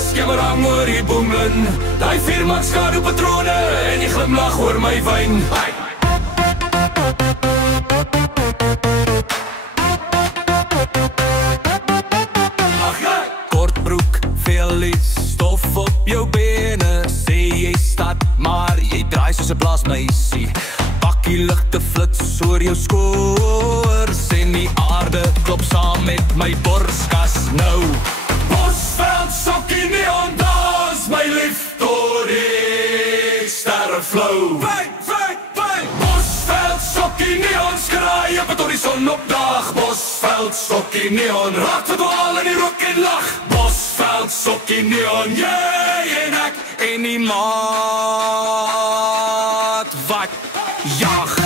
skemerang oor die boemlin. Die vierman skadu patrone en die glimlach oor my wyn. Hey! Kortbroek, veel lies, stof op jou bene. Sê jy stad, maar jy draai soos 'n blaasmeisie. Bakkie ligte flits oor jou skouers en die aarde klop saam met my borskas nou. Bosveld, sokkie, neon dans, my lief, tot die sterre flow. Fijn, fijn, fijn! Bosveld, sokkie, neon, skraai op tot die son opdag. Bosveld, sokkie, neon, raak verdwaal in die rook en lach. Bosveld, sokkie, neon, jy en ek en die maat wat jag.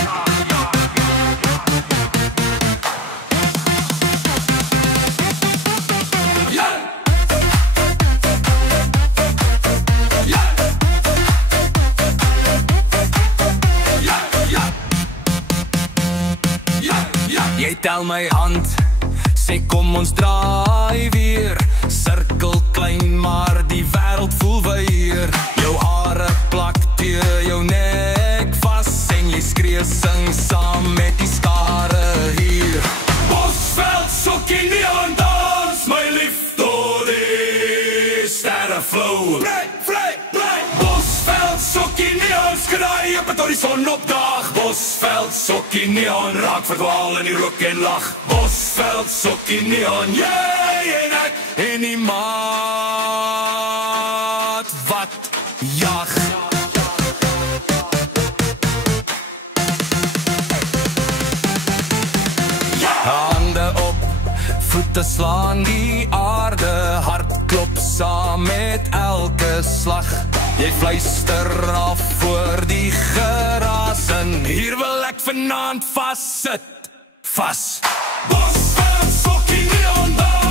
Jy tel my hand, sê kom ons draai weer. Sirkel klein, maar die wêreld voel weer. Jou hare plak teen jou nek vas en jy skree sing saam met die skare hier. Bosveld, sokkie, neon dans, my lief, tot die sterre flow. Bly, bly, bly. Bosveld, sokkie, neon, skraai op tot die son opdag. Bosveld, sokkie, neon, raak verdwaal in die rook en lach. Bosveld, sokkie, neon, jy en ek en die maat wat jag. Hande op, voete slaan die aarde, hart klop saam met elke slag. Jy fluister af voor die geraas en hier wil ek vanaand vast sit, vas. Bosveld, sokkie, neon dans.